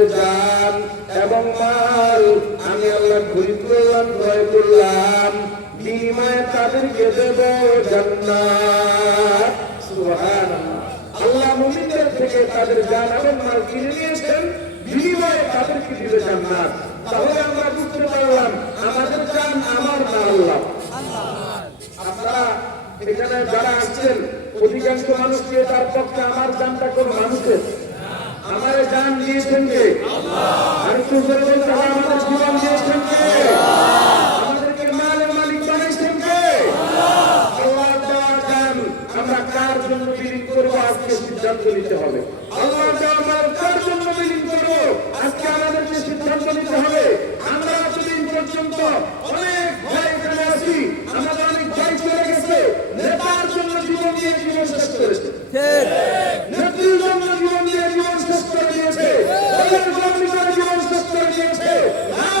তাদের জান এবং মাল আমি আল্লাহ খরিদ করলাম, ক্রয় করলাম, বিনিময়ে তাদেরকে দেব জান্নাত। সুবহানাল্লাহ। আল্লাহ মুমিনদের থেকে তাদের জান এবং মাল কিনে নিয়েছেন, বিনিময়ে তাদেরকে দিবে জান্নাত। তাহলে আমরা বুঝতে পারলাম আমাদের জান আমার না আল্লাহ। আপনারা এখানে যারা আসছেন অধিকাংশ মানুষকে তার পক্ষে আমার জানটা কোন মানুষের? আমার জান দিয়েছেন কে? আর একটু জোরে বলতে হবে, আমাদের জীবন দিয়েছেন কে? আমাদেরকে মালের মালিক বানাইছেন কে? আল্লাহ দেওয়া জান আমরা কার জন্য বিলীন করবো আজকে সিদ্ধান্ত নিতে হবে। আল্লাহ দেওয়া মাল কার জন্য বিলীন করবো আজকে আমাদেরকে সিদ্ধান্ত নিতে হবে। আমরা এতদিন পর্যন্ত অনেক ভাই এখানে আছি, আমাদের অনেক ভাই চলে গেছে, নেতার জন্য জীবন দিয়ে জীবন শেষ করেছে, নেত্রীর জন্য জীবন দিয়ে জীবন শেষ করে দিয়েছে, দলের জন্য জীবন শেষ করে দিয়েছে। না,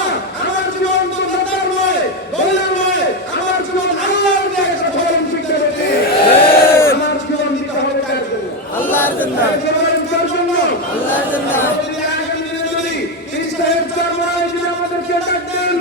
আমার জীবন তো নেতার নয়, দলের নয়, আমার জীবন আল্লাহর দিয়ে একটা ফলন শিখতে হবে। আমার জীবন দিতে হবে কার জন্য? আল্লাহর জন্য। কার জন্য? আল্লাহর জন্য। যদি আগামী দিনে যদি এই সাহেব আমাদেরকে ডাকতেন